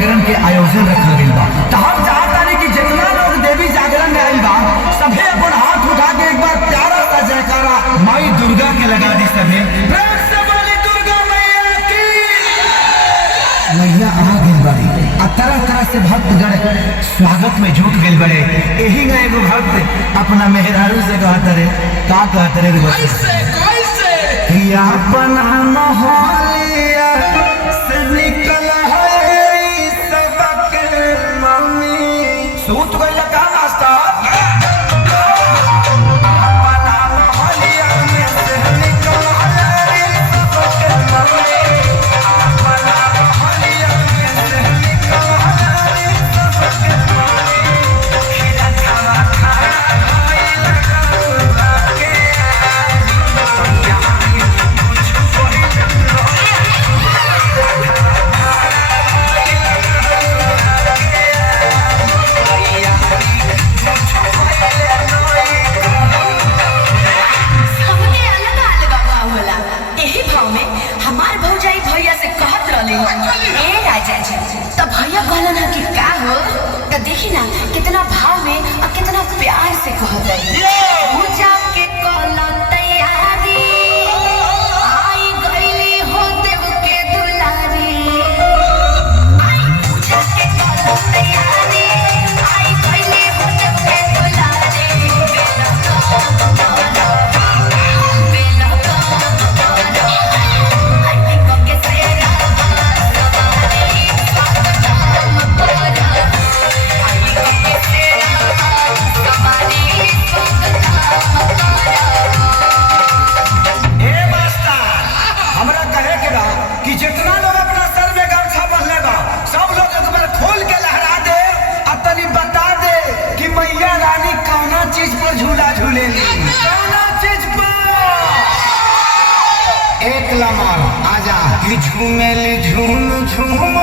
जागरण के आयोजन रखल गइल बा। तो हम चाहता नहीं कि जितना लोग देवी जागरण में आइल बा सभे अपन हाथ उठा के एक बार प्यारा सा जयकारा माई दुर्गा के लगा दी। सभे प्रेम से बोली दुर्गा मैया की। मैया आ गइल बाड़ी आ तरह तरह से भक्तगण स्वागत में जुट गइल बड़े। यही ना एगो भक्त अपना मेहरारू से कहत रे, का कहत रे कैसे या अपना मोहलिया से निकल है सबक मम्मी सूत गइल का नाश्ता अपना मोहलिया में से निकल है सबक मम्मी अपना मोहलिया में से निकल है सबक मम्मी खीरा खावा खाना होई लगा के तो भैया कहलन है कि का हो तो देखी ना कितना भाव में और कितना प्यार से कहत है पूजा के कहला तैयारी आई गईली हो देव के दुलारी आई पूजा के कहला तैयारी आई गईली हो देव के दुलारी कि जितना लोग अपना सर में गमछा बंधले बा सब लोग एक बार खोल के लहरा दे और तनी बता दे कि मैया रानी कौना चीज पर झूला झूलेली, कौना चीज पर। एक लमर आजा कि झूमेली झूम झूम